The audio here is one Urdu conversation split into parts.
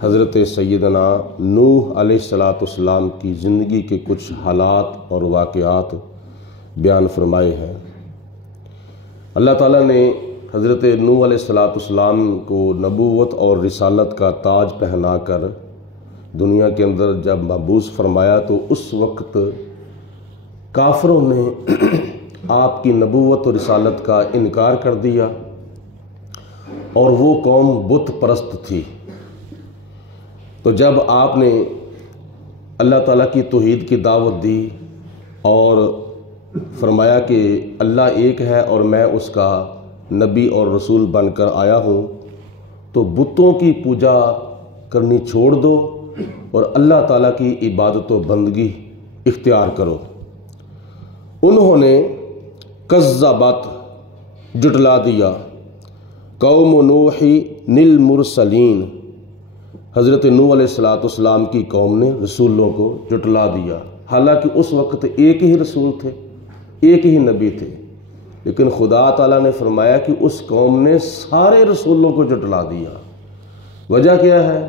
حضرت سیدنا نوح علیہ السلام کی زندگی کے کچھ حالات اور واقعات بیان فرمائے ہیں۔ اللہ تعالیٰ نے حضرت نوح علیہ السلام کو نبوت اور رسالت کا تاج پہنا کر دنیا کے اندر جب مبعوث فرمایا تو اس وقت کافروں نے آپ کی نبوت اور رسالت کا انکار کر دیا، اور وہ قوم بت پرست تھی۔ تو جب آپ نے اللہ تعالیٰ کی توحید کی دعوت دی اور فرمایا کہ اللہ ایک ہے اور میں اس کا نبی اور رسول بن کر آیا ہوں، تو بتوں کی پوجا کرنی چھوڑ دو اور اللہ تعالیٰ کی عبادت و بندگی اختیار کرو۔ انہوں نے کذبت جٹلا دیا قوم نوح للمرسلین، حضرت نوح علیہ السلام کی قوم نے رسولوں کو جٹلا دیا، حالانکہ اس وقت ایک ہی رسول تھے، ایک ہی نبی تھے، لیکن خدا تعالیٰ نے فرمایا کہ اس قوم نے سارے رسولوں کو جٹلا دیا۔ وجہ کیا ہے؟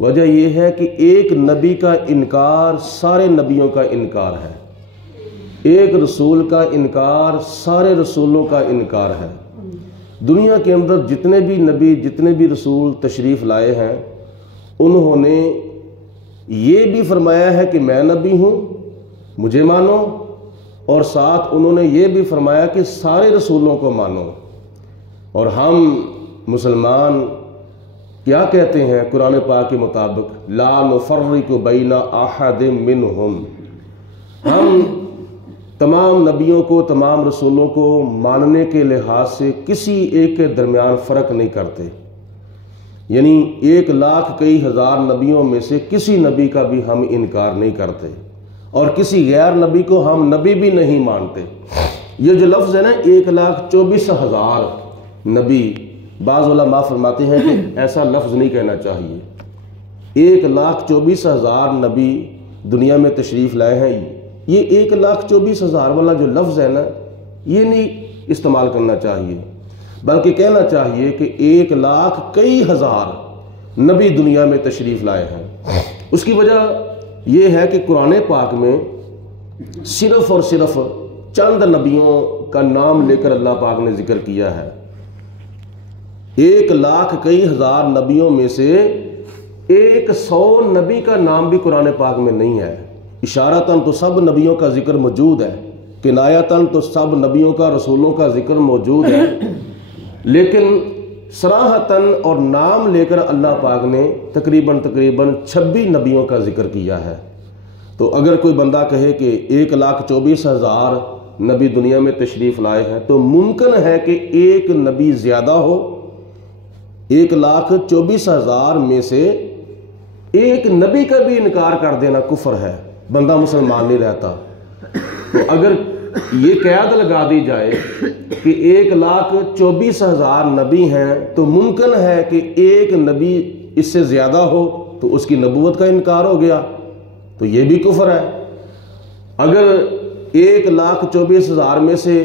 وجہ یہ ہے کہ ایک نبی کا انکار سارے نبیوں کا انکار ہے، ایک رسول کا انکار سارے رسولوں کا انکار ہے۔ دنیا کے اندر جتنے بھی نبی جتنے بھی رسول تشریف لائے ہیں، انہوں نے یہ بھی فرمایا ہے کہ میں نبی ہوں، مجھے مانو، اور ساتھ انہوں نے یہ بھی فرمایا کہ سارے رسولوں کو مانو۔ اور ہم مسلمان کیا کہتے ہیں قرآن پاک کے مطابق؟ لا نفرق بین احد منہم، ہم تمام نبیوں کو تمام رسولوں کو ماننے کے لحاظ سے کسی ایک کے درمیان فرق نہیں کرتے، یعنی 1,00,000 کئی ہزار نبیوں میں سے کسی نبی کا بھی ہم انکار نہیں کرتے، اور کسی غیر نبی کو ہم نبی بھی نہیں مانتے۔ یہ جو لفظ ہے نا 1,24,000 نبی، بعض علماء فرماتے ہیں کہ ایسا لفظ نہیں کہنا چاہیے۔ 1,24,000 نبی دنیا میں تشریف لائے ہیں، یہ 1,24,000 والا جو لفظ ہے نا یہ نہیں استعمال کرنا چاہیے، بلکہ کہنا چاہیے کہ 1,00,000 کئی ہزار نبی دنیا میں تشریف لائے ہیں۔ اس کی وجہ یہ ہے کہ قرآن پاک میں صرف اور صرف چند نبیوں کا نام لے کر اللہ پاک نے ذکر کیا ہے۔ 1,00,000 کئی ہزار نبیوں میں سے 100 نبی کا نام بھی قرآن پاک میں نہیں ہے۔ اشارتاً تو سب نبیوں کا ذکر موجود ہے، کنایتاً تو سب نبیوں کا رسولوں کا ذکر موجود ہے، لیکن صراحتاً اور نام لے کر اللہ پاک نے تقریباً 26 نبیوں کا ذکر کیا ہے۔ تو اگر کوئی بندہ کہے کہ 1,24,000 نبی دنیا میں تشریف لائے ہیں، تو ممکن ہے کہ ایک نبی زیادہ ہو۔ 1,24,000 میں سے ایک نبی کا بھی انکار کر دینا کفر ہے، بندہ مسلمان نہیں رہتا۔ تو اگر یہ قید لگا دی جائے کہ 1,24,000 نبی ہیں، تو ممکن ہے کہ ایک نبی اس سے زیادہ ہو تو اس کی نبوت کا انکار ہو گیا، تو یہ بھی کفر ہے۔ اگر 1,24,000 میں سے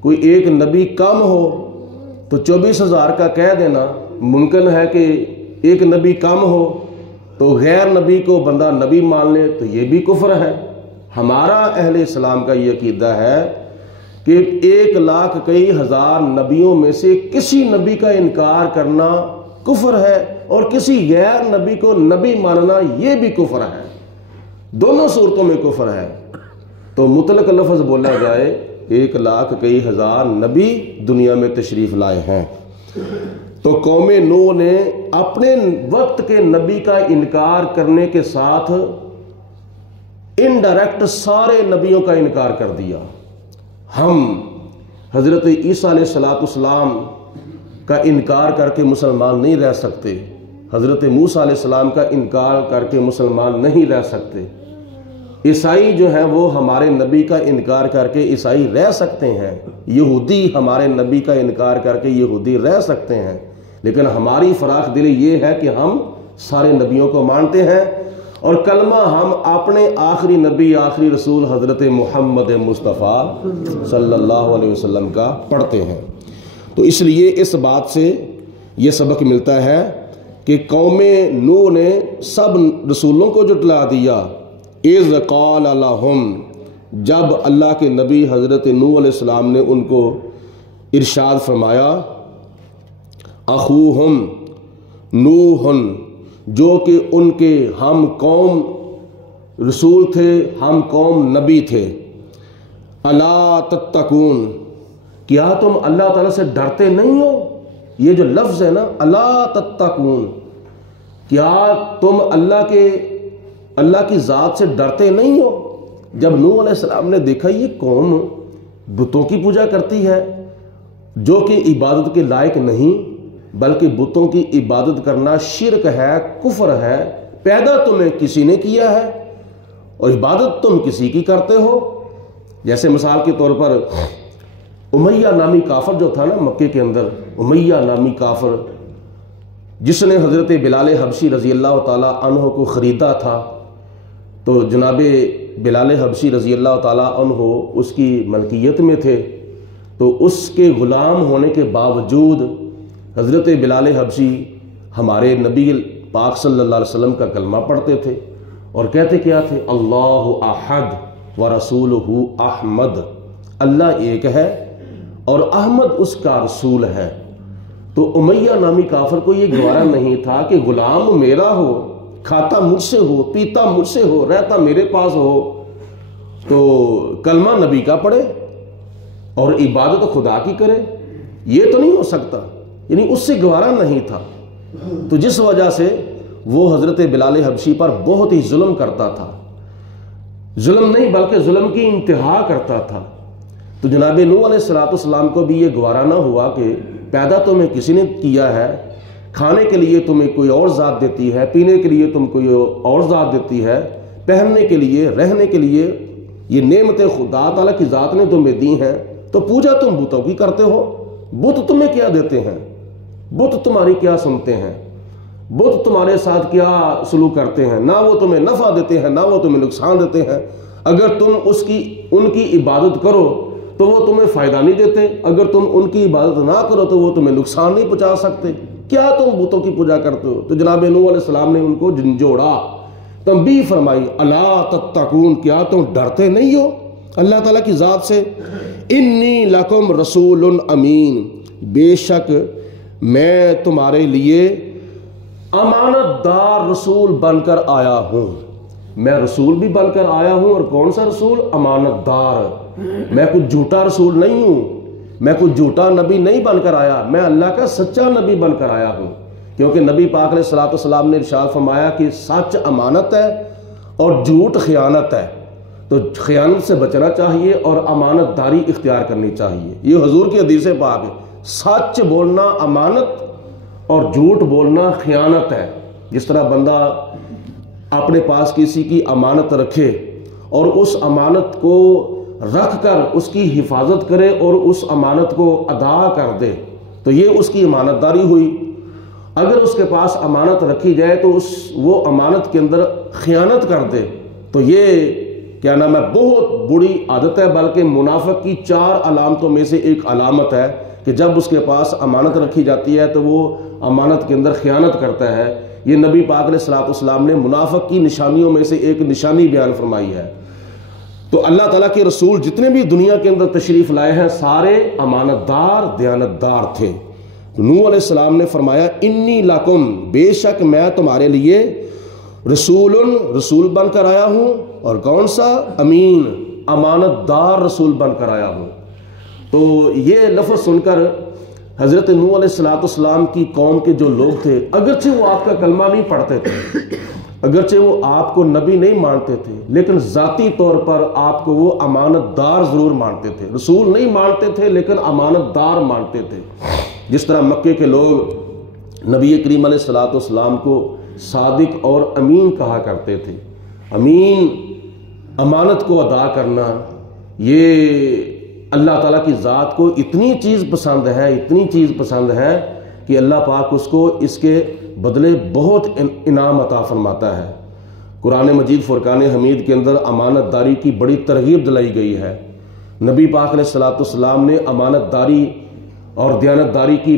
کوئی ایک نبی کم ہو تو 24,000 کا کہہ دینا، ممکن ہے کہ ایک نبی کم ہو تو غیر نبی کو بندہ نبی مان لے، تو یہ بھی کفر ہے۔ ہمارا اہل اسلام کا یہ عقیدہ ہے کہ 1,00,000 کئی ہزار نبیوں میں سے کسی نبی کا انکار کرنا کفر ہے، اور کسی غیر نبی کو نبی ماننا یہ بھی کفر ہے، دونوں صورتوں میں کفر ہے۔ تو مطلق لفظ بولا جائے 1,00,000 کئی ہزار نبی دنیا میں تشریف لائے ہیں۔ تو قوم نوح نے اپنے وقت کے نبی کا انکار کرنے کے ساتھ انڈائریکٹ سارے نبیوں کا انکار کر دیا۔ ہم حضرت عیسیٰ علیہ السلام کا انکار کر کے مسلمان نہیں رہ سکتے، حضرت موسیٰ علیہ السلام کا انکار کر کے مسلمان نہیں رہ سکتے۔ عیسائی جو ہیں وہ ہمارے نبی کا انکار کر کے عیسائی رہ سکتے ہیں، یہودی ہمارے نبی کا انکار کر کے یہودی رہ سکتے ہیں، لیکن ہماری فراخ دلی یہ ہے کہ ہم سارے نبیوں کو مانتے ہیں، اور کلمہ ہم اپنے آخری نبی آخری رسول حضرت محمد مصطفیٰ صلی اللہ علیہ وسلم کا پڑھتے ہیں۔ تو اس لیے اس بات سے یہ سبق ملتا ہے کہ قوم نوح نے سب رسولوں کو جھٹلا دیا۔ اذ قال لہم، جب اللہ کے نبی حضرت نوح علیہ السلام نے ان کو ارشاد فرمایا، اخوہم نوح، جو کہ ان کے ہم قوم رسول تھے، ہم قوم نبی تھے، الا تتقون، کیا تم اللہ تعالیٰ سے ڈرتے نہیں ہو؟ یہ جو لفظ ہے نا الا تتقون، کیا تم اللہ کی ذات سے ڈرتے نہیں ہو؟ جب نوح علیہ السلام نے دیکھا یہ قوم بتوں کی پوجا کرتی ہے جو کہ عبادت کے لائق نہیں، بلکہ بتوں کی عبادت کرنا شرک ہے، کفر ہے، پیدا تمہیں کسی نے کیا ہے اور عبادت تم کسی کی کرتے ہو۔ جیسے مثال کے طور پر امیہ نامی کافر جو تھا نا مکے کے اندر، امیہ نامی کافر جس نے حضرت بلال حبشی رضی اللہ تعالیٰ عنہ کو خریدا تھا، تو جناب بلال حبشی رضی اللہ تعالیٰ عنہ اس کی ملکیت میں تھے، تو اس کے غلام ہونے کے باوجود حضرت بلال حبشی ہمارے نبی پاک صلی اللہ علیہ وسلم کا کلمہ پڑھتے تھے اور کہتے کیا تھے؟ اللہ احد ورسولہ احمد، اللہ ایک ہے اور احمد اس کا رسول ہے۔ تو امیہ نامی کافر کو یہ گوارا نہیں تھا کہ غلام میرا ہو، کھاتا مجھ سے ہو، پیتا مجھ سے ہو، رہتا میرے پاس ہو، تو کلمہ نبی کا پڑھے اور عبادت خدا کی کرے، یہ تو نہیں ہو سکتا، یعنی اس سے گوارا نہیں تھا۔ تو جس وجہ سے وہ حضرت بلال حبشی پر بہت ہی ظلم کرتا تھا، ظلم نہیں بلکہ ظلم کی انتہا کرتا تھا۔ تو جناب نوح علیہ السلام کو بھی یہ گوارا نہ ہوا کہ پیدا تمہیں کسی نے کیا ہے، کھانے کے لیے تمہیں کوئی اور ذات دیتی ہے، پینے کے لیے تم کوئی اور ذات دیتی ہے، پہننے کے لیے، رہنے کے لیے یہ نعمتیں خدا تعالیٰ کی ذات نے تمہیں دی ہیں، تو پوجا تم بتوں کی کرتے ہو۔ بت تمہیں کیا دیتے ہیں؟ بت تمہاری کیا سنتے ہیں؟ بت تمہارے ساتھ کیا سلوک کرتے ہیں؟ نہ وہ تمہیں نفع دیتے ہیں، نہ وہ تمہیں نقصان دیتے ہیں۔ اگر تم ان کی عبادت کرو تو وہ تمہیں فائدہ نہیں دیتے، اگر تم ان کی عبادت نہ کرو تو وہ تمہیں نقصان نہیں پہنچا سکتے، کیا تم بتوں کی پوجا کرتے ہو؟ تو جناب نوح علیہ السلام نے ان کو جھنجھوڑا، تنبیہ فرمائی، الا تتقون، کیا تم ڈرتے نہیں ہو اللہ تعالیٰ کی ذات سے؟ انی لکم رسول امین، بے شک میں تمہارے لیے امانت دار رسول بن کر آیا ہوں۔ میں رسول بھی بن کر آیا ہوں، اور کون سا رسول؟ امانت دار۔ میں کچھ جھوٹا رسول نہیں ہوں، میں کچھ جھوٹا نبی نہیں بن کر آیا، میں اللہ کا سچا نبی بن کر آیا ہوں، کیونکہ نبی پاک علیہ السلام نے ارشاد فرمایا کہ سچ امانت ہے اور جھوٹ خیانت ہے، تو خیانت سے بچنا چاہیے اور امانت داری اختیار کرنی چاہیے۔ یہ حضور کی حدیث پاک ہے، سچ بولنا امانت اور جھوٹ بولنا خیانت ہے۔ جس طرح بندہ اپنے پاس کسی کی امانت رکھے اور اس امانت کو رکھ کر اس کی حفاظت کرے اور اس امانت کو ادا کر دے، تو یہ اس کی امانت داری ہوئی۔ اگر اس کے پاس امانت رکھی جائے تو وہ امانت کے اندر خیانت کر دے، تو یہ کیا نام ہے، بہت بری عادت ہے، بلکہ منافق کی 4 علامتوں میں سے ایک علامت ہے کہ جب اس کے پاس امانت رکھی جاتی ہے تو وہ امانت کے اندر خیانت کرتا ہے۔ یہ نبی پاک علیہ السلام نے منافق کی نشانیوں میں سے ایک نشانی بیان فرمائی ہے۔ تو اللہ تعالیٰ کے رسول جتنے بھی دنیا کے اندر تشریف لائے ہیں سارے امانت دار، دیانت دار تھے۔ نوح علیہ السلام نے فرمایا، انی لکم، بے شک میں تمہارے لیے رسول بن کر آیا ہوں، اور کون سا؟ امین، امانت دار رسول بن کر آیا ہوں۔ تو یہ لفظ سن کر حضرت نوح علیہ السلام کی قوم کے جو لوگ تھے، اگرچہ وہ آپ کا کلمہ نہیں پڑھتے تھے، اگرچہ وہ آپ کو نبی نہیں مانتے تھے، لیکن ذاتی طور پر آپ کو وہ امانت دار ضرور مانتے تھے۔ رسول نہیں مانتے تھے لیکن امانت دار مانتے تھے۔ جس طرح مکے کے لوگ نبی کریم علیہ السلام کو صادق اور امین کہا کرتے تھے۔ امین، امانت کو ادا کرنا، یہ اللہ تعالیٰ کی ذات کو اتنی چیز پسند ہے، اتنی چیز پسند ہے کہ اللہ پاک اس کو اس کے بدلے بہت انعام عطا فرماتا ہے۔ قرآن مجید فرقان حمید کے اندر امانت داری کی بڑی ترغیب دلائی گئی ہے۔ نبی پاک علیہ السلام نے امانت داری اور دیانت داری کی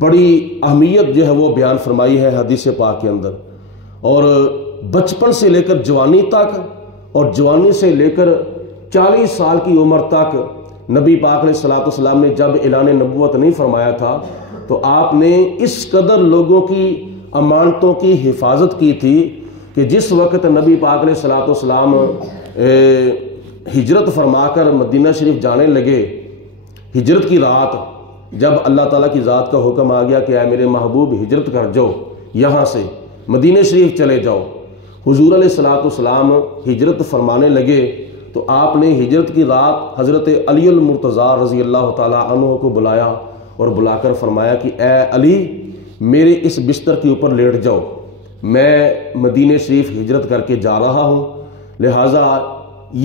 بڑی اہمیت جو ہے وہ بیان فرمائی ہے حدیث پاک کے اندر، اور بچپن سے لے کر جوانی تک اور جوانی سے لے کر 40 سال کی عمر تک نبی پاک علیہ الصلوۃ والسلام نے جب اعلان نبوت نہیں فرمایا تھا تو آپ نے اس قدر لوگوں کی امانتوں کی حفاظت کی تھی کہ جس وقت نبی پاک علیہ الصلوۃ والسلام ہجرت فرما کر مدینہ شریف جانے لگے، ہجرت کی رات جب اللہ تعالیٰ کی ذات کا حکم آ گیا کہ اے میرے محبوب ہجرت کر جاؤ، یہاں سے مدینہ شریف چلے جاؤ، حضور علیہ الصلوۃ والسلام ہجرت فرمانے لگے تو آپ نے ہجرت کی رات حضرت علی المرتضیٰ رضی اللہ تعالیٰ عنہ کو بلایا اور بلا کر فرمایا کہ اے علی میرے اس بستر کے اوپر لیٹ جاؤ، میں مدینہ شریف ہجرت کر کے جا رہا ہوں، لہٰذا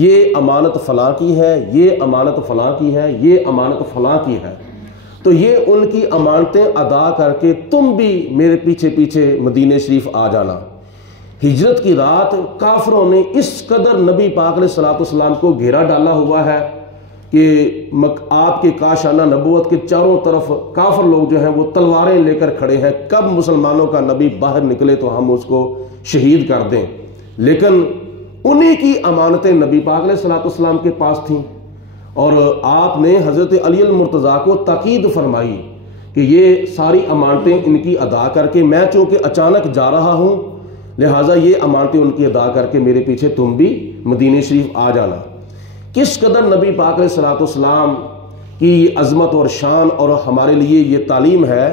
یہ امانت فلاں کی ہے، یہ امانت فلاں کی ہے، یہ امانت فلاں کی ہے، تو یہ ان کی امانتیں ادا کر کے تم بھی میرے پیچھے پیچھے مدینہ شریف آ جانا۔ ہجرت کی رات کافروں نے اس قدر نبی پاک علیہ الصلوۃ والسلام کو گھیرا ڈالا ہوا ہے کہ آپ کے کاشانہ نبوت کے چاروں طرف کافر لوگ جو ہیں وہ تلواریں لے کر کھڑے ہیں، کب مسلمانوں کا نبی باہر نکلے تو ہم اس کو شہید کر دیں، لیکن انہی کی امانتیں نبی پاک علیہ الصلوۃ والسلام کے پاس تھیں، اور آپ نے حضرت علی المرتضیٰ کو تاکید فرمائی کہ یہ ساری امانتیں ان کی ادا کر کے، میں چونکہ اچانک جا رہا ہوں لہٰذا یہ امانتیں ان کی ادا کر کے میرے پیچھے تم بھی مدینہ شریف آ جانا۔ کس قدر نبی پاک علیہ الصلوۃ والسلام کی عظمت اور شان اور ہمارے لیے یہ تعلیم ہے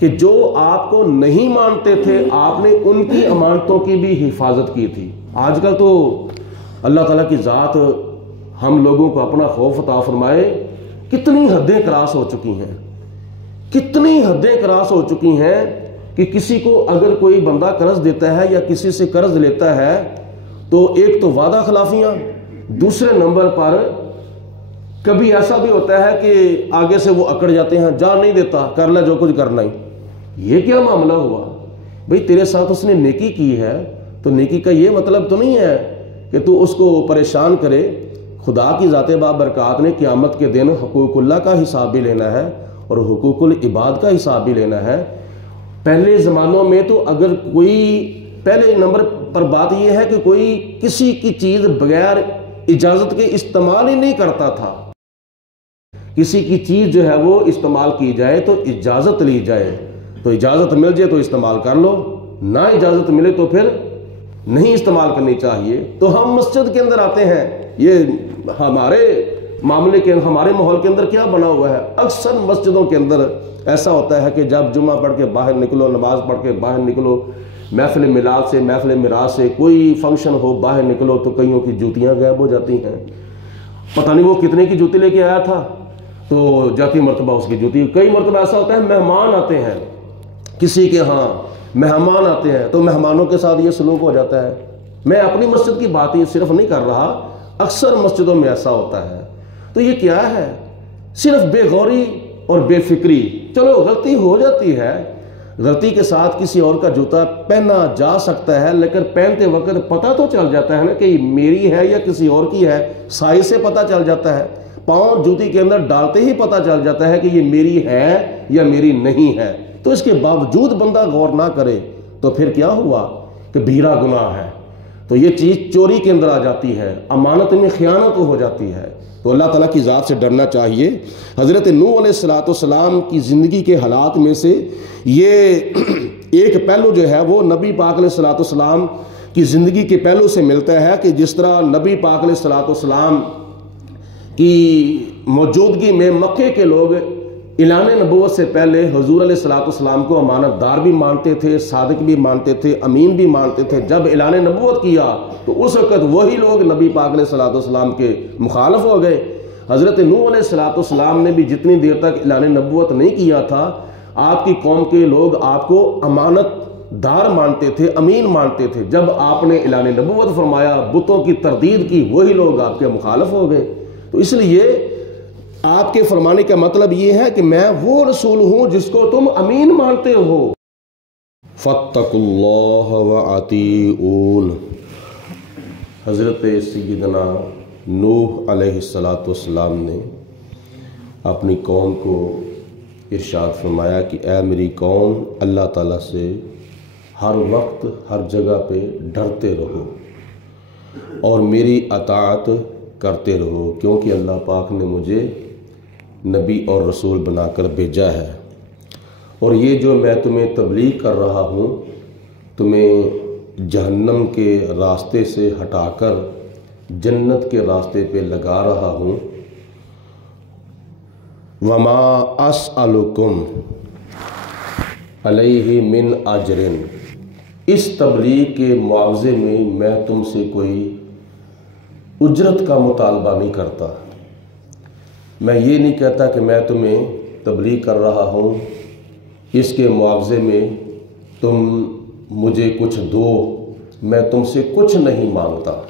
کہ جو آپ کو نہیں مانتے تھے آپ نے ان کی امانتوں کی بھی حفاظت کی تھی۔ آج کل تو اللہ تعالیٰ کی ذات ہم لوگوں کو اپنا خوف عطا فرمائے، کتنی حدیں کراس ہو چکی ہیں، کتنی حدیں کراس ہو چکی ہیں کہ کسی کو اگر کوئی بندہ قرض دیتا ہے یا کسی سے قرض لیتا ہے تو ایک تو وعدہ خلافیاں، دوسرے نمبر پر کبھی ایسا بھی ہوتا ہے کہ آگے سے وہ اکڑ جاتے ہیں، جان نہیں دیتا، کر لے جو کچھ کرنا ہی۔ یہ کیا معاملہ ہوا بھئی؟ تیرے ساتھ اس نے نیکی کی ہے تو نیکی کا یہ مطلب تو نہیں ہے کہ تو اس کو پریشان کرے۔ خدا کی ذات بابرکات نے قیامت کے دن حقوق اللہ کا حساب بھی لینا ہے اور حقوق العباد کا حساب بھی لینا ہے۔ پہلے زمانوں میں تو اگر کوئی، پہلے نمبر پر بات یہ ہے کہ کوئی کسی کی چیز بغیر اجازت کے استعمال ہی نہیں کرتا تھا، کسی کی چیز جو ہے وہ استعمال کی جائے تو اجازت لی جائے، تو اجازت مل جائے تو استعمال کر لو، نہ اجازت ملے تو پھر نہیں استعمال کرنی چاہیے۔ تو ہم مسجد کے اندر آتے ہیں، یہ ہمارے معاملے کے، ہمارے ماحول کے اندر کیا بنا ہوا ہے، اکثر مسجدوں کے اندر ایسا ہوتا ہے کہ جب جمعہ پڑھ کے باہر نکلو، نماز پڑھ کے باہر نکلو، محفل میلاد سے، محفل میراث سے کوئی فنکشن ہو، باہر نکلو تو کئیوں کی جوتیاں غائب ہو جاتی ہیں، پتہ نہیں وہ کتنے کی جوتی لے کے آیا تھا، تو جاتی مرتبہ اس کی جوتی۔ کئی مرتبہ ایسا ہوتا ہے مہمان آتے ہیں کسی کے ہاں، مہمان آتے ہیں تو مہمانوں کے ساتھ یہ سلوک ہو جاتا ہے۔ میں اپنی مسجد کی بات ہی صرف نہیں کر رہا، اکثر مسجدوں میں ایسا ہوتا ہے۔ تو یہ کیا ہے؟ صرف بے غوری اور بے فکری۔ چلو غلطی ہو جاتی ہے، غلطی کے ساتھ کسی اور کا جوتا پہنا جا سکتا ہے، لیکن پہنتے وقت پتہ تو چل جاتا ہے نا کہ یہ میری ہے یا کسی اور کی ہے، سائز سے پتہ چل جاتا ہے، پاؤں جوتی کے اندر ڈالتے ہی پتہ چل جاتا ہے کہ یہ میری ہے یا میری نہیں ہے۔ تو اس کے باوجود بندہ غور نہ کرے تو پھر کیا ہوا؟ کبیرہ گناہ ہے۔ تو یہ چیز چوری کے اندر آ جاتی ہے، امانت میں خیانت ہو جاتی ہے۔ تو اللہ تعالیٰ کی ذات سے ڈرنا چاہیے۔ حضرت نوح علیہ الصلوۃ والسلام کی زندگی کے حالات میں سے یہ ایک پہلو جو ہے وہ نبی پاک علیہ الصلوۃ والسلام کی زندگی کے پہلو سے ملتا ہے کہ جس طرح نبی پاک علیہ الصلوۃ والسلام کی موجودگی میں مکے کے لوگ اعلان نبوت سے پہلے حضور علیہ الصلوۃ والسلام کو امانت دار بھی مانتے تھے، صادق بھی مانتے تھے، امین بھی مانتے تھے۔ جب اعلان نبوت کیا تو اس وقت وہی لوگ نبی پاک علیہ الصلوۃ والسلام کے مخالف ہو گئے۔ حضرت نوح علیہ الصلوۃ والسلام نے بھی جتنی دیر تک اعلان نبوت نہیں کیا تھا، آپ کی قوم کے لوگ آپ کو امانت دار مانتے تھے، امین مانتے تھے۔ جب آپ نے اعلان نبوت فرمایا، بتوں کی تردید کی، وہی لوگ آپ کے مخالف ہو گئے۔ تو اس لیے آپ کے فرمانے کا مطلب یہ ہے کہ میں وہ رسول ہوں جس کو تم امین مانتے ہو۔ فاتقوا اللہ وَأَطِیعُونِ۔ حضرت سیدنا نوح علیہ الصلوۃ والسلام نے اپنی قوم کو ارشاد فرمایا کہ اے میری قوم، اللہ تعالیٰ سے ہر وقت ہر جگہ پہ ڈرتے رہو اور میری اطاعت کرتے رہو، کیونکہ اللہ پاک نے مجھے نبی اور رسول بنا کر بھیجا ہے، اور یہ جو میں تمہیں تبلیغ کر رہا ہوں تمہیں جہنم کے راستے سے ہٹا کر جنت کے راستے پہ لگا رہا ہوں۔ وما اسألکم علیہ من اجر، اس تبلیغ کے معاوضے میں تم سے کوئی اجرت کا مطالبہ نہیں کرتا۔ میں یہ نہیں کہتا کہ میں تمہیں تبلیغ کر رہا ہوں، اس کے معاوضے میں تم مجھے کچھ دو، میں تم سے کچھ نہیں مانگتا۔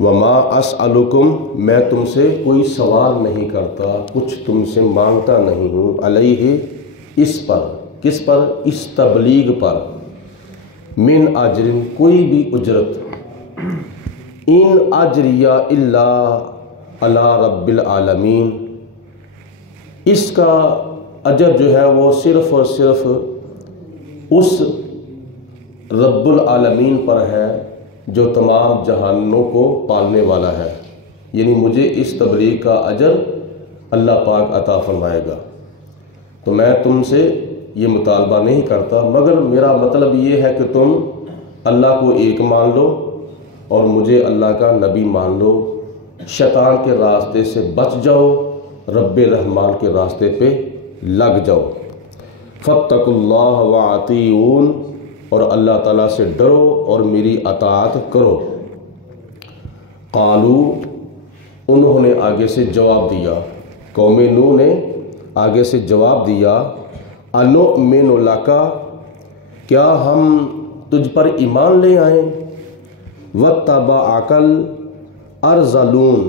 وما اسألکم، میں تم سے کوئی سوال نہیں کرتا، کچھ تم سے مانگتا نہیں ہوں، علیہ، اس پر، کس پر؟ اس تبلیغ پر، من اجر، کوئی بھی اجرت، ان اجریہ الا علی رب العالمین، اس کا اجر جو ہے وہ صرف اور صرف اس رب العالمین پر ہے جو تمام جہانوں کو پالنے والا ہے، یعنی مجھے اس تبلیغ کا اجر اللہ پاک عطا فرمائے گا۔ تو میں تم سے یہ مطالبہ نہیں کرتا، مگر میرا مطلب یہ ہے کہ تم اللہ کو ایک مان لو اور مجھے اللہ کا نبی مان لو، شیطان کے راستے سے بچ جاؤ، رب رحمان کے راستے پہ لگ جاؤ۔ فاتقوا اللہ واطیعون، اور اللہ تعالیٰ سے ڈرو اور میری اطاعت کرو۔ قالو، انہوں نے آگے سے جواب دیا، قوم نوح نے آگے سے جواب دیا، انؤمن لک، کیا ہم تجھ پر ایمان لے آئیں، واتبعک الارذلون،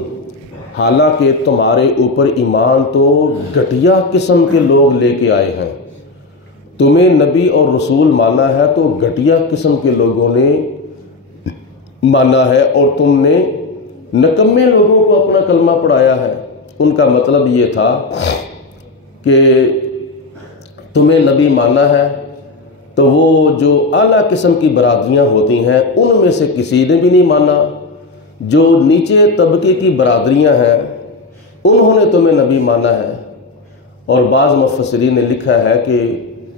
حالانکہ تمہارے اوپر ایمان تو گھٹیا قسم کے لوگ لے کے آئے ہیں، تمہیں نبی اور رسول مانا ہے تو گھٹیا قسم کے لوگوں نے مانا ہے، اور تم نے نکمے لوگوں کو اپنا کلمہ پڑھایا ہے۔ ان کا مطلب یہ تھا کہ تمہیں نبی مانا ہے تو وہ جو اعلیٰ قسم کی برادریاں ہوتی ہیں ان میں سے کسی نے بھی نہیں مانا، جو نیچے طبقے کی برادریاں ہیں انہوں نے تمہیں نبی مانا ہے۔ اور بعض مفسرین نے لکھا ہے کہ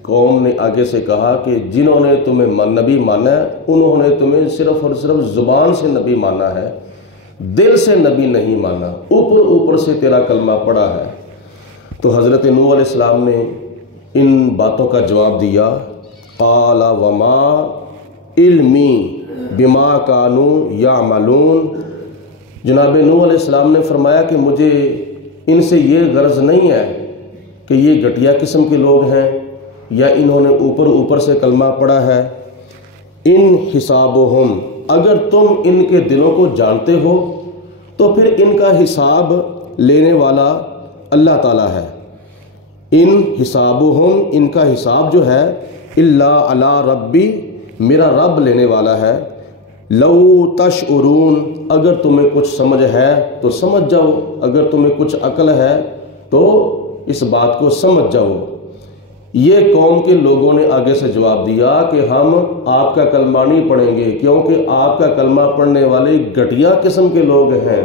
قوم نے آگے سے کہا کہ جنہوں نے تمہیں نبی مانا ہے انہوں نے تمہیں صرف اور صرف زبان سے نبی مانا ہے، دل سے نبی نہیں مانا، اوپر سے تیرا کلمہ پڑھا ہے۔ تو حضرت نوح علیہ السلام نے ان باتوں کا جواب دیا، قال وما علمی بما کانوا یعملون، جناب نوح علیہ السلام نے فرمایا کہ مجھے ان سے یہ غرض نہیں ہے کہ یہ گھٹیا قسم کے لوگ ہیں یا انہوں نے اوپر سے کلمہ پڑھا ہے۔ ان حسابہم، اگر تم ان کے دلوں کو جانتے ہو تو پھر ان کا حساب لینے والا اللہ تعالیٰ ہے۔ ان حسابہم، ان کا حساب جو ہے، الا علی ربی، میرا رب لینے والا ہے۔ لو تشعرون، اگر تمہیں کچھ سمجھ ہے تو سمجھ جاؤ، اگر تمہیں کچھ عقل ہے تو اس بات کو سمجھ جاؤ۔ یہ قوم کے لوگوں نے آگے سے جواب دیا کہ ہم آپ کا کلمہ نہیں پڑھیں گے، کیونکہ آپ کا کلمہ پڑھنے والے گھٹیا قسم کے لوگ ہیں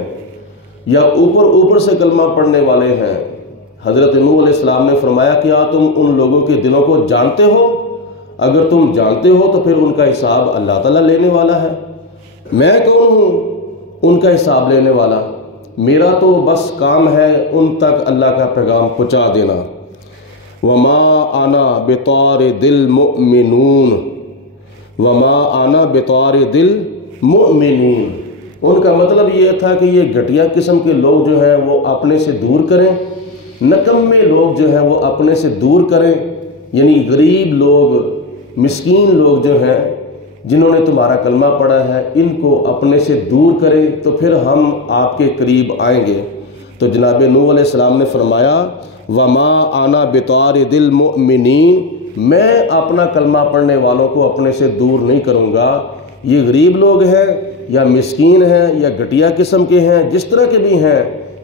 یا اوپر سے کلمہ پڑھنے والے ہیں۔ حضرت نوح علیہ السلام نے فرمایا کیا تم ان لوگوں کے دلوں کو جانتے ہو؟ اگر تم جانتے ہو تو پھر ان کا حساب اللہ تعالیٰ لینے والا ہے۔ میں کون ہوں ان کا حساب لینے والا؟ میرا تو بس کام ہے ان تک اللہ کا پیغام پہنچا دینا۔ وما انا بطارد المؤمنون، وما انا بطارد المؤمنین، ان کا مطلب یہ تھا کہ یہ گھٹیا قسم کے لوگ جو ہیں وہ اپنے سے دور کریں، نکمے لوگ جو ہیں وہ اپنے سے دور کریں، یعنی غریب لوگ، مسکین لوگ جو ہیں جنہوں نے تمہارا کلمہ پڑھا ہے ان کو اپنے سے دور کریں تو پھر ہم آپ کے قریب آئیں گے۔ تو جناب نوح علیہ السلام نے فرمایا وما انا بطارد المؤمنین، میں اپنا کلمہ پڑھنے والوں کو اپنے سے دور نہیں کروں گا، یہ غریب لوگ ہیں یا مسکین ہیں یا گھٹیا قسم کے ہیں، جس طرح کے بھی ہیں،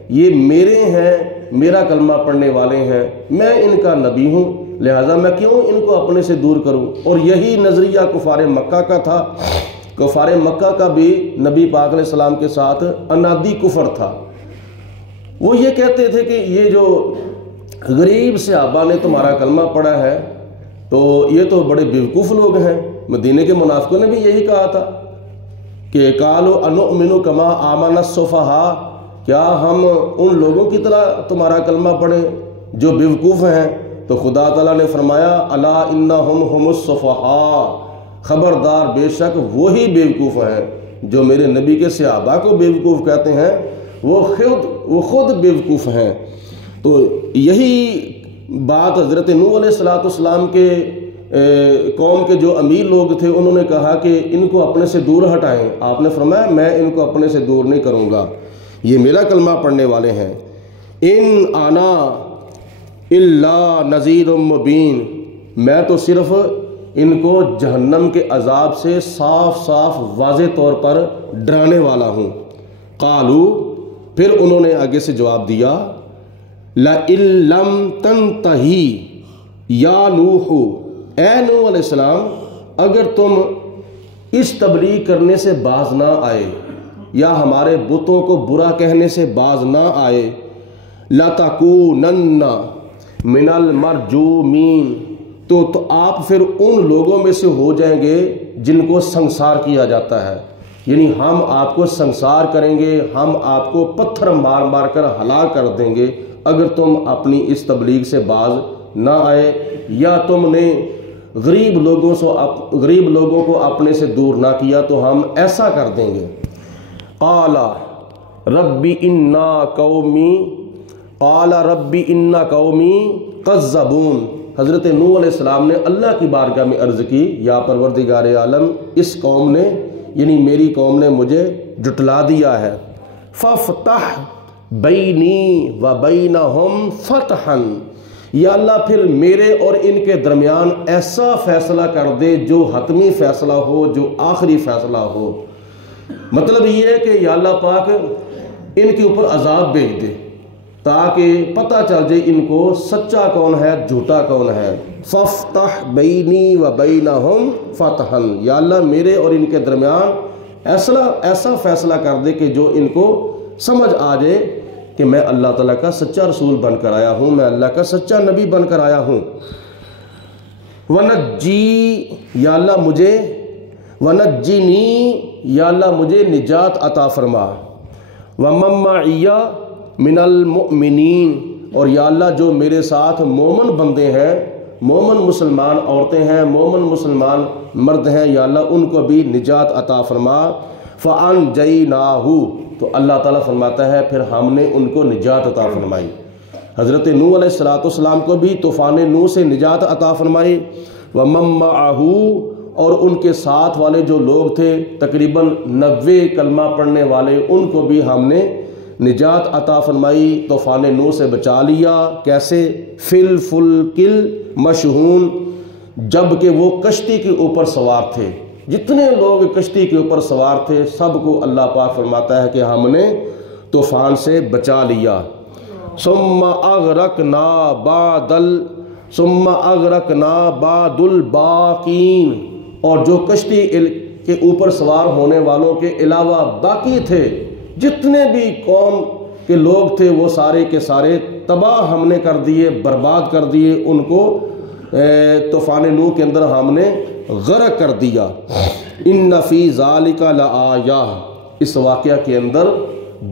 یہ میرے ہیں میرا کلمہ پڑھنے والے ہیں، میں ان کا نبی ہوں، لہٰذا میں کیوں ان کو اپنے سے دور کروں؟ اور یہی نظریہ کفار مکہ کا تھا۔ کفار مکہ کا بھی نبی پاک علیہ السلام کے ساتھ انادی کفر تھا۔ وہ یہ کہتے تھے کہ یہ جو غریب صحابہ نے تمہارا کلمہ پڑھا ہے تو یہ تو بڑے بیوقوف لوگ ہیں۔ مدینے کے منافقوں نے بھی یہی کہا تھا کہ قالوا انؤمن کما آمن السفہاء، کیا ہم ان لوگوں کی طرح تمہارا کلمہ پڑھیں جو بیوقوف ہیں؟ تو خدا تعالیٰ نے فرمایا الا انہم هم السفہاء، خبردار بے شک وہی بیوقوف ہیں جو میرے نبی کے صحابہ کو بیوقوف کہتے ہیں، وہ خود بیوقوف ہیں۔ تو یہی بات حضرت نوح علیہ السلام کے قوم کے جو امیر لوگ تھے انہوں نے کہا کہ ان کو اپنے سے دور ہٹائیں۔ آپ نے فرمایا میں ان کو اپنے سے دور نہیں کروں گا، یہ میرا کلمہ پڑھنے والے ہیں۔ ان انا الا نذیر مبین، میں تو صرف ان کو جہنم کے عذاب سے صاف صاف واضح طور پر ڈرانے والا ہوں۔ قالو، پھر انہوں نے آگے سے جواب دیا لَإِن لَّمْ تَنْتَهِ یا نوح، اے نوح علیہ السلام اگر تم اس تبلیغ کرنے سے باز نہ آئے یا ہمارے بتوں کو برا کہنے سے باز نہ آئے، لَتَكُونَنَّ مِنَ الْمَرْجُومِينَ، تو آپ پھر ان لوگوں میں سے ہو جائیں گے جن کو سنسار کیا جاتا ہے، یعنی ہم آپ کو سنسار کریں گے، ہم آپ کو پتھر مار مار کر ہلاک کر دیں گے اگر تم اپنی اس تبلیغ سے باز نہ آئے یا تم نے غریب لوگوں کو اپنے سے دور نہ کیا تو ہم ایسا کر دیں گے۔ قال ربی انا قومی کذبون، حضرت نوح علیہ السلام نے اللہ کی بارگاہ میں عرض کی یا پروردگار عالم اس قوم نے یعنی میری قوم نے مجھے جھٹلا دیا ہے، فافتح بینی و بینہم فتحا، یا اللہ پھر میرے اور ان کے درمیان ایسا فیصلہ کر دے جو حتمی فیصلہ ہو، جو آخری فیصلہ ہو۔ مطلب یہ ہے کہ یا اللہ پاک ان کے اوپر عذاب بھیج دے تاکہ پتہ چل جائے ان کو سچا کون ہے جھوٹا کون ہے۔ فافتح بینی و بینہم فتحا، یا اللہ میرے اور ان کے درمیان ایسا فیصلہ کر دے کہ جو ان کو سمجھ آ جائے کہ میں اللہ تعالیٰ کا سچا رسول بن کر آیا ہوں، میں اللہ کا سچا نبی بن کر آیا ہوں۔ ونجی، یا اللہ مجھے، ونجنی، یا اللہ مجھے نجات عطا فرما، ومن معی من المؤمنین، اور یا اللہ جو میرے ساتھ مومن بندے ہیں، مومن مسلمان عورتیں ہیں، مومن مسلمان مرد ہیں، یا اللہ ان کو بھی نجات عطا فرما۔ فَأَنْجَيْنَاهُ، تو اللہ تعالیٰ فرماتا ہے پھر ہم نے ان کو نجات عطا فرمائی۔ حضرت نوح علیہ السلام کو بھی طوفان نوح سے نجات عطا فرمائی، وَمَن مَّعَهُ، اور ان کے ساتھ والے جو لوگ تھے تقریباً 90 کلمہ پڑھنے والے، ان کو بھی ہم نے نجات عطا فرمائی، طوفان نوح سے بچا لیا۔ کیسے؟ فِي الْفُلْكِ الْمَشْحُونِ، جب کہ وہ کشتی کے اوپر سوار تھے، جتنے لوگ کشتی کے اوپر سوار تھے سب کو اللہ پاک فرماتا ہے کہ ہم نے طوفان سے بچا لیا۔ ثم اغرقنا بعد الباقین، اور جو کشتی کے اوپر سوار ہونے والوں کے علاوہ باقی تھے جتنے بھی قوم کے لوگ تھے وہ سارے کے سارے تباہ ہم نے کر دیے، برباد کر دیے، ان کو طوفان نوح کے اندر ہم نے غرق کر دیا۔ ان فی ذالک لآیہ، اس واقعہ کے اندر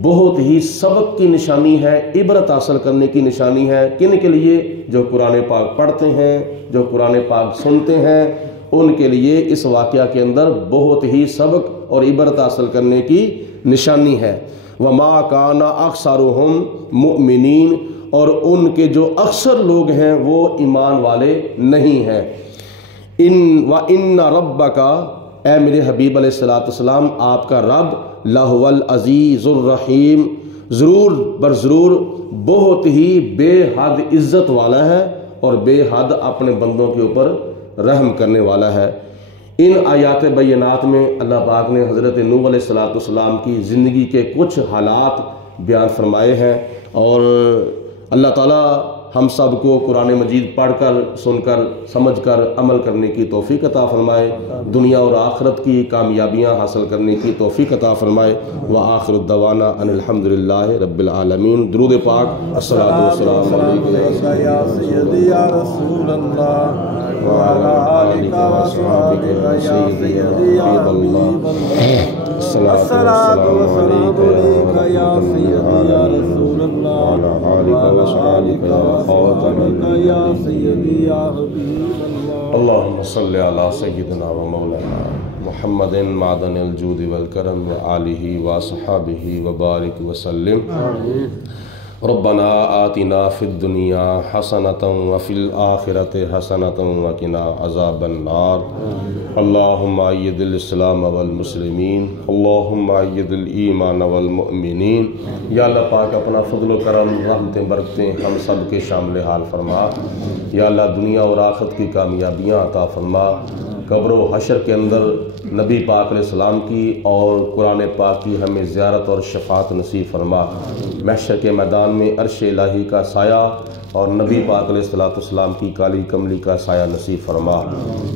بہت ہی سبق کی نشانی ہے، عبرت حاصل کرنے کی نشانی ہے۔ کن کے لیے؟ جو قرآن پاک پڑھتے ہیں، جو قرآن پاک سنتے ہیں، ان کے لیے اس واقعہ کے اندر بہت ہی سبق اور عبرت حاصل کرنے کی نشانی ہے۔ وما کان اکثرہم مؤمنین، اور ان کے جو اکثر لوگ ہیں وہ ایمان والے نہیں ہیں۔ وَإِنَّ رَبَّكَ، اے میرے حبیب علیہ السلام آپ کا رب، لَهُوَ الْعَزِيزُ الرَّحِيمُ، ضرور برضرور بہت ہی بے حد عزت والا ہے اور بے حد اپنے بندوں کے اوپر رحم کرنے والا ہے۔ ان آیات بینات میں اللہ پاک نے حضرت نوح علیہ السلام کی زندگی کے کچھ حالات بیان فرمائے ہیں، اور اللہ تعالیٰ ہم سب کو قرآن مجید پڑھ کر سن کر سمجھ کر عمل کرنے کی توفیق عطا فرمائے، دنیا اور آخرت کی کامیابیاں حاصل کرنے کی توفیق عطا فرمائے۔ وآخر الدعوانا ان الحمدللہ رب العالمین۔ درود پاک، الصلاۃ والسلام علیکم یا سیدی یا رسول اللہ وعلی آلک وصحبہ یا سیدی یا حبیب اللہ۔ الصلاۃ والسلام علیک یا سیدی یا رسول اللہ وعلی آلک وصحبہ یا سیدی یا حبیب اللہ۔ اللہم صلی علی سیدنا و مولانا محمد معدن الجود والکرم وآلہ وصحبہ وبارک وسلم۔ ربنا آتنا فی الدنیا حسنۃ وفی الآخرۃ حسنۃ وقنا عذاب النار۔ اللہم اید الاسلام والمسلمین، اللہم اید الایمان والمؤمنین۔ یا اللہ پاک اپنا فضل و کرم، رحمتیں برکتیں ہم سب کے شامل حال فرما۔ یا اللہ دنیا اور آخرت کی کامیابیاں عطا فرما۔ قبر و حشر کے اندر نبی پاک علیہ السلام کی اور قرآن پاک کی ہمیں زیارت اور شفاعت نصیب فرما۔ محشر کے میدان میں عرش الہی کا سایہ اور نبی پاک علیہ السلام کی کالی کملی کا سایہ نصیب فرما۔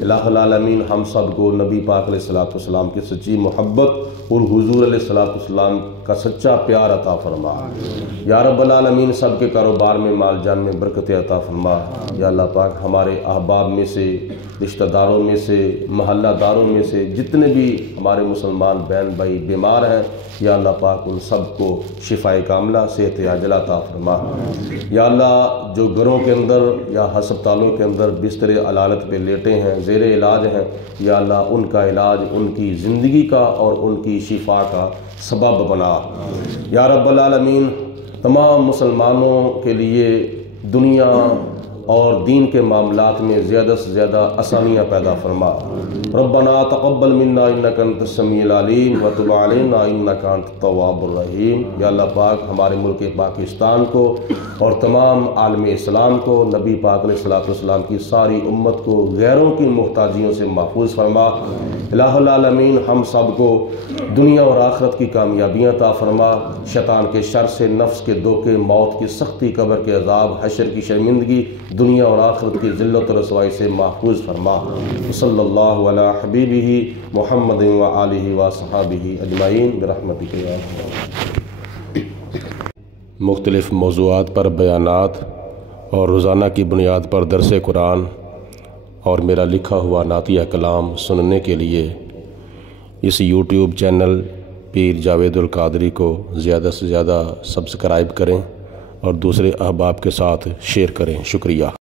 الہ العالمین ہم سب کو نبی پاک علیہ السلام کی سچی محبت اور حضور علیہ السلام کا سچا پیار عطا فرما۔ یا رب العالمین سب کے کاروبار میں مال جان میں برکت عطا فرما۔ یا اللہ پاک ہمارے احباب میں سے، رشتہ داروں میں سے، محلہ داروں میں سے جتنے بھی ہمارے مسلمان بہن بھائی بیمار ہیں، یا اللہ پاک ان سب کو شفاء کاملہ صحت عاجلہ عطا فرما۔ یا اللہ جو گھروں کے اندر یا ہسپتالوں کے اندر بستر علالت پہ لیٹے ہیں، زیر علاج ہیں، یا اللہ ان کا علاج ان کی زندگی کا اور ان کی شفا کا سبب بنا۔ یا رب العالمین تمام مسلمانوں کے لیے دنیا اور دین کے معاملات میں زیادہ سے زیادہ آسانیاں پیدا فرما۔ ربنا تقبل منا انک انت السمیع العلیم وتب علینا انک انت التواب الرحیم۔ یا اللہ پاک ہمارے ملک پاکستان کو اور تمام عالم اسلام کو، نبی پاک علیہ السلام کی ساری امت کو غیروں کی محتاجیوں سے محفوظ فرما۔ الہ العالمین ہم سب کو دنیا اور آخرت کی کامیابیاں عطا فرما، شیطان کے شر سے، نفس کے دھوکے، موت کی سختی، قبر کے عذاب، حشر کی شرمندگی، دنیا اور آخرت کی ذلت و رسوائی سے محفوظ فرما۔ صلی اللہ علی حبیبہ محمد و آلہ و صحابہ اجمعین برحمتک یا ارحم۔ مختلف موضوعات پر بیانات اور روزانہ کی بنیاد پر درس قرآن اور میرا لکھا ہوا نعتیہ کلام سننے کے لیے اس یوٹیوب چینل پیر جاوید القادری کو زیادہ سے زیادہ سبسکرائب کریں اور دوسرے احباب کے ساتھ شیئر کریں۔ شکریہ۔